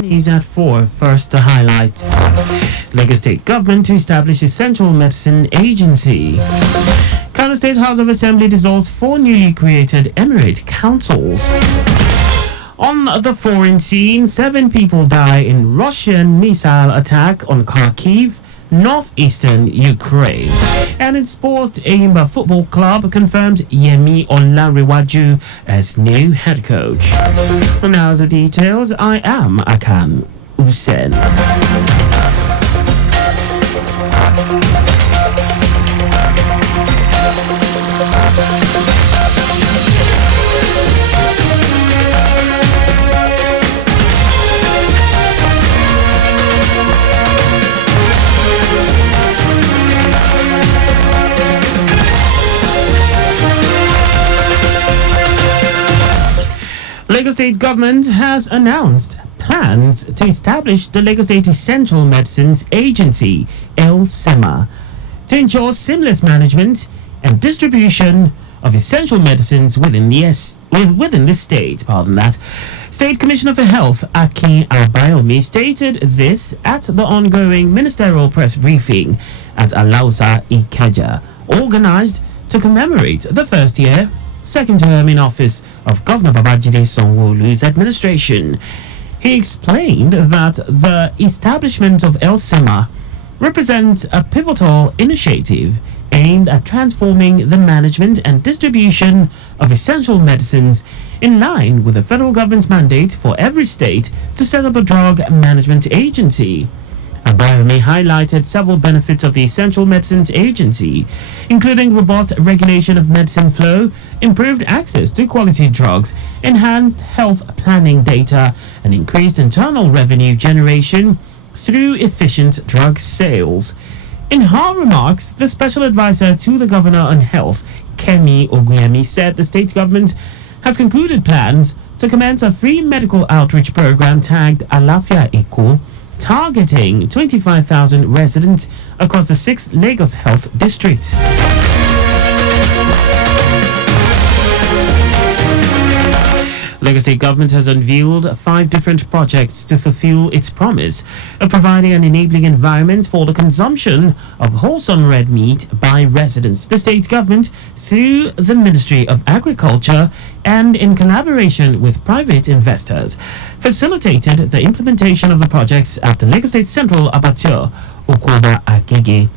News at 4. First, the highlights. Lagos State Government to establish a Central Medicine Agency. Kano State House of Assembly dissolves 4 newly created emirate councils. On the foreign scene, 7 people die in Russian missile attack on Kharkiv, northeastern Ukraine. And in sports, Eyimba Football Club confirmed Yemi Olarewaju as new head coach. Now the details. I am Akan Usen. Lagos State Government has announced plans to establish the Lagos State Central Medicines Agency, LSEMA, to ensure seamless management and distribution of essential medicines within the state. State Commissioner for Health, Akin Usen, stated this at the ongoing ministerial press briefing at Alausa Ikeja, organized to commemorate the first year second term in office of Governor Babajide Sanwo-Olu's administration. He explained that the establishment of LSEMA represents a pivotal initiative aimed at transforming the management and distribution of essential medicines in line with the federal government's mandate for every state to set up a drug management agency. Abayomi highlighted several benefits of the Essential Medicines Agency, including robust regulation of medicine flow, improved access to quality drugs, enhanced health planning data, and increased internal revenue generation through efficient drug sales. In her remarks, the special advisor to the Governor on Health, Kemi Oguyemi, said the state government has concluded plans to commence a free medical outreach program tagged Alafia Eco, targeting 25,000 residents across the 6 Lagos health districts. Lagos State Government has unveiled 5 different projects to fulfill its promise of providing an enabling environment for the consumption of wholesome red meat by residents. The state government, through the Ministry of Agriculture and in collaboration with private investors, facilitated the implementation of the projects at the Lagos State Central Abattoir, Okwoba Agege.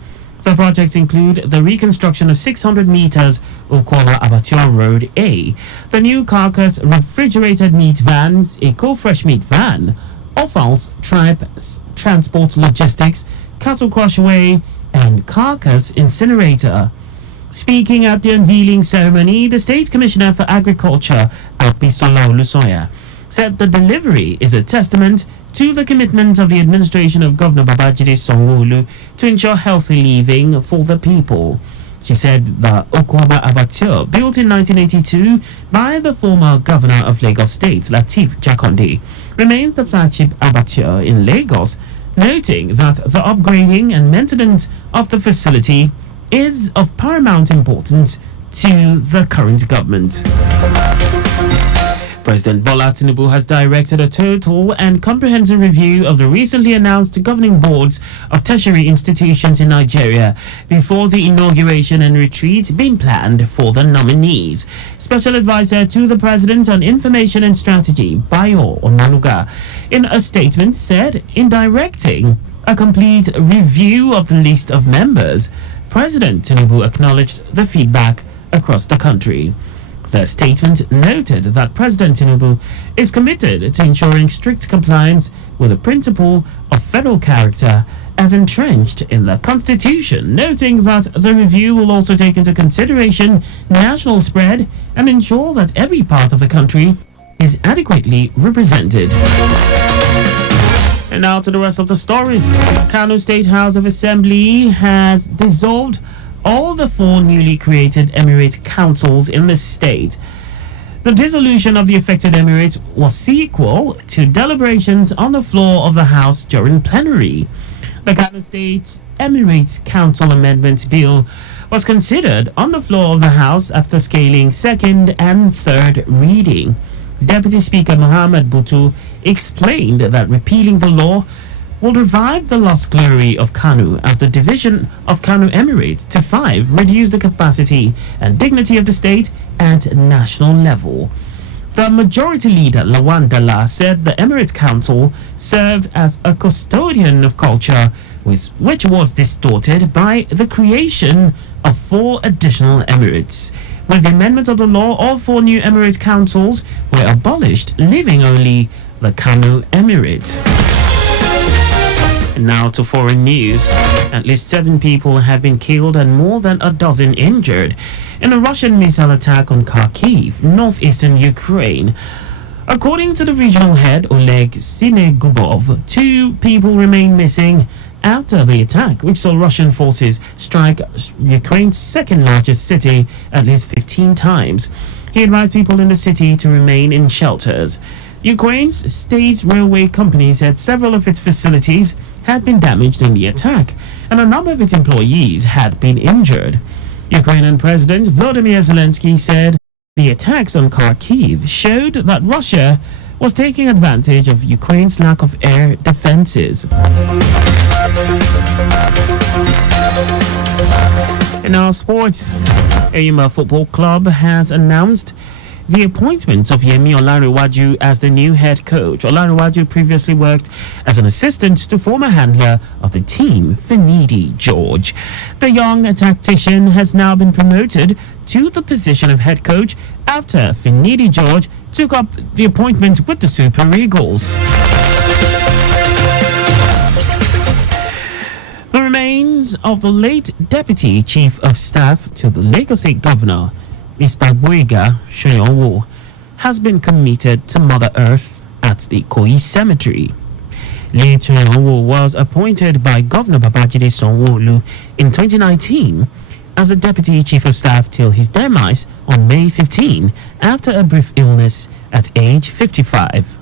The projects include the reconstruction of 600 meters Okwoba Abattoir Road A, the new carcass refrigerated meat vans, Eco Fresh Meat Van, offals, tribe transport logistics, cattle crushway, and carcass incinerator. Speaking at the unveiling ceremony, the State Commissioner for Agriculture, Abisola Olusoya, said the delivery is a testament to the commitment of the administration of Governor Babajide Sanwo-Olu to ensure healthy living for the people. She said the Okwoba Abattoir, built in 1982 by the former Governor of Lagos State, Lateef Jakonde, remains the flagship abattoir in Lagos, noting that the upgrading and maintenance of the facility is of paramount importance to the current government. President Bola Tinubu has directed a total and comprehensive review of the recently announced governing boards of tertiary institutions in Nigeria before the inauguration and retreat being planned for the nominees. Special Advisor to the President on Information and Strategy, Bayo Onanuga, in a statement said, in directing a complete review of the list of members, President Tinubu acknowledged the feedback across the country. The statement noted that President Tinubu is committed to ensuring strict compliance with the principle of federal character as entrenched in the Constitution, noting that the review will also take into consideration national spread and ensure that every part of the country is adequately represented. And now to the rest of the stories. Kano State House of Assembly has dissolved all the 4 newly created emirate councils in the state. The dissolution of the affected emirates was sequel to deliberations on the floor of the House during plenary. The Kano State Emirates Council Amendment Bill was considered on the floor of the House after scaling second and third reading. Deputy Speaker Muhammad Butu explained that repealing the law will revive the lost glory of Kanu as the division of Kanu Emirate to 5 reduce the capacity and dignity of the state at national level. The majority leader, Lawan Dalla, said the Emirate Council served as a custodian of culture, which was distorted by the creation of 4 additional emirates. With the amendment of the law, all 4 new Emirate councils were abolished, leaving only the Kanu Emirate. Now to foreign news. At least 7 people have been killed and more than a dozen injured in a Russian missile attack on Kharkiv, northeastern Ukraine. According to the regional head Oleg Sinegubov, 2 people remain missing after the attack, which saw Russian forces strike Ukraine's second largest city at least 15 times. He advised people in the city to remain in shelters. Ukraine's state railway company said several of its facilities had been damaged in the attack, and a number of its employees had been injured. Ukrainian President Volodymyr Zelensky said the attacks on Kharkiv showed that Russia was taking advantage of Ukraine's lack of air defenses. In our sports, Eyimba Football Club has announced the appointment of Yemi Olanrewaju as the new head coach. Olanrewaju previously worked as an assistant to former handler of the team, Finidi George. The young tactician has now been promoted to the position of head coach after Finidi George took up the appointment with the Super Eagles. The remains of the late Deputy Chief of Staff to the Lagos State Governor, Mr. Boyega Shoyonwo, has been committed to Mother Earth at the Ikoyi Cemetery. Late Shoyonwo was appointed by Governor Babajide Sanwo-Olu in 2019 as the Deputy Chief of Staff till his demise on May 15 after a brief illness at age 55.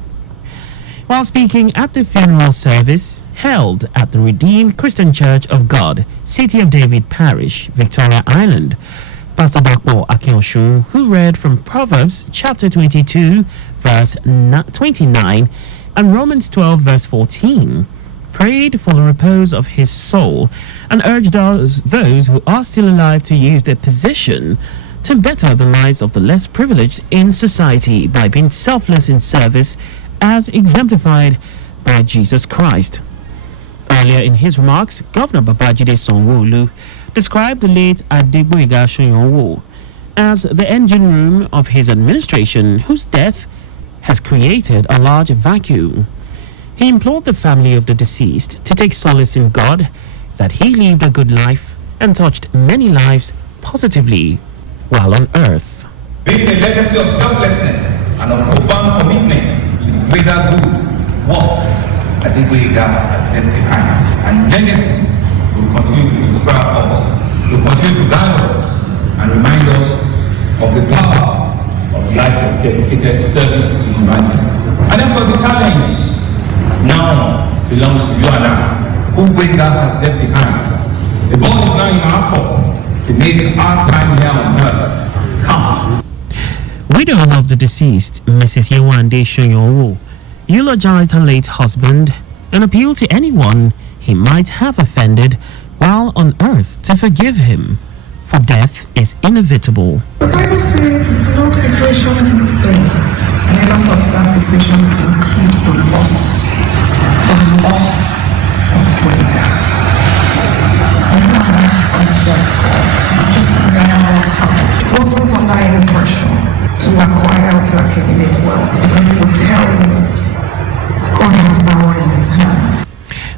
While speaking at the funeral service held at the Redeemed Christian Church of God, City of David Parish, Victoria Island, Pastor Bakbo Akan Usen, who read from Proverbs chapter 22, verse 29, and Romans 12, verse 14, prayed for the repose of his soul and urged those who are still alive to use their position to better the lives of the less privileged in society by being selfless in service as exemplified by Jesus Christ. Earlier in his remarks, Governor Babajide Sanwo-Olu described the late Adegboyega Shoyonwo as the engine room of his administration, whose death has created a large vacuum. He implored the family of the deceased to take solace in God, that he lived a good life and touched many lives positively while on earth. Being a legacy of selflessness and of profound commitment to the greater good, what Adegboyega has left behind, and his legacy will continue to inspire us, will continue to guide us, and remind us of the power of life of dedicated service to humanity. And therefore the challenge now belongs to you and I, who Boyega has left behind. The ball is now in our courts to make our time here on earth count. Widow of the deceased, Mrs. Yewande Shoyonwo, eulogized her late husband and appealed to anyone he might have offended while on earth to forgive him, for death is inevitable. The Bible says no situation is endless, and a lot of that situation includes the loss of Boyega. And now that question, just wasn't under any pressure to acquire, to accumulate wealth, because it will tell you God has power in his hands.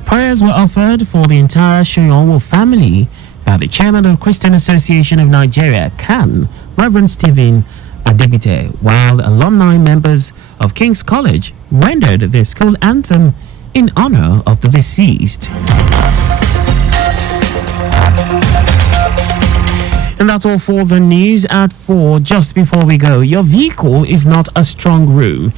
Prayers were offered for the entire Shoyonwo family by the chairman of the Christian Association of Nigeria, CAN, Reverend Stephen Adebite, while alumni members of King's College rendered their school anthem in honor of the deceased. And that's all for the news at 4. Just before we go, your vehicle is not a strong room.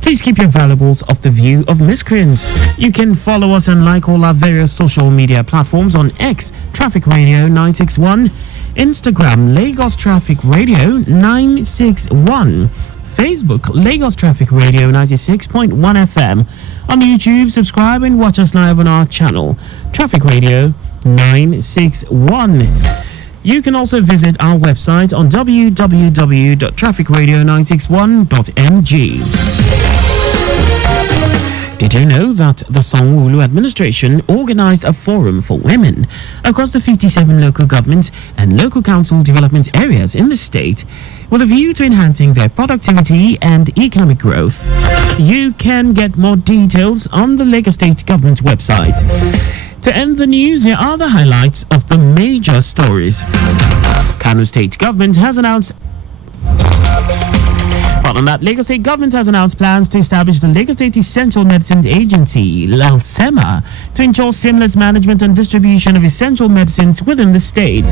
Please keep your valuables off the view of miscreants. You can follow us and like all our various social media platforms on X, Traffic Radio 961, Instagram, Lagos Traffic Radio 961, Facebook, Lagos Traffic Radio 96.1 FM. On YouTube, subscribe and watch us live on our channel, Traffic Radio 961. You can also visit our website on www.trafficradio961.mg. Did you know that the Sanwo-Olu administration organized a forum for women across the 57 local government and local council development areas in the state with a view to enhancing their productivity and economic growth? You can get more details on the Lagos State Government website. To end the news, here are the highlights of the major stories. Kano State Government has announced Lagos State Government has announced plans to establish the Lagos State Essential Medicine Agency, LSEMA, to ensure seamless management and distribution of essential medicines within the state.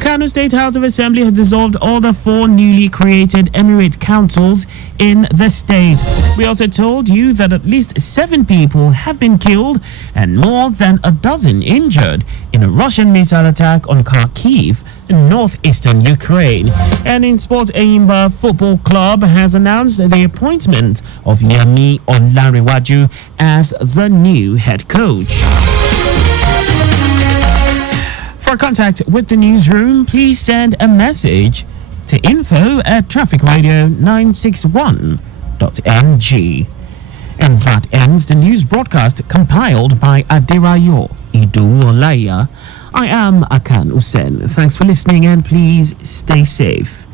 Kano State House of Assembly has dissolved all the 4 newly created emirate councils in the state. We also told you that at least 7 people have been killed and more than a dozen injured in a Russian missile attack on Kharkiv in northeastern Ukraine. And in sports, Enyimba Football Club has announced the appointment of Yemi Olarewaju as the new head coach. For contact with the newsroom, please send a message to info@trafficradio961.mg. And that ends the news broadcast compiled by Adirayo Iduolaya. I am Akan Usen. Thanks for listening and please stay safe.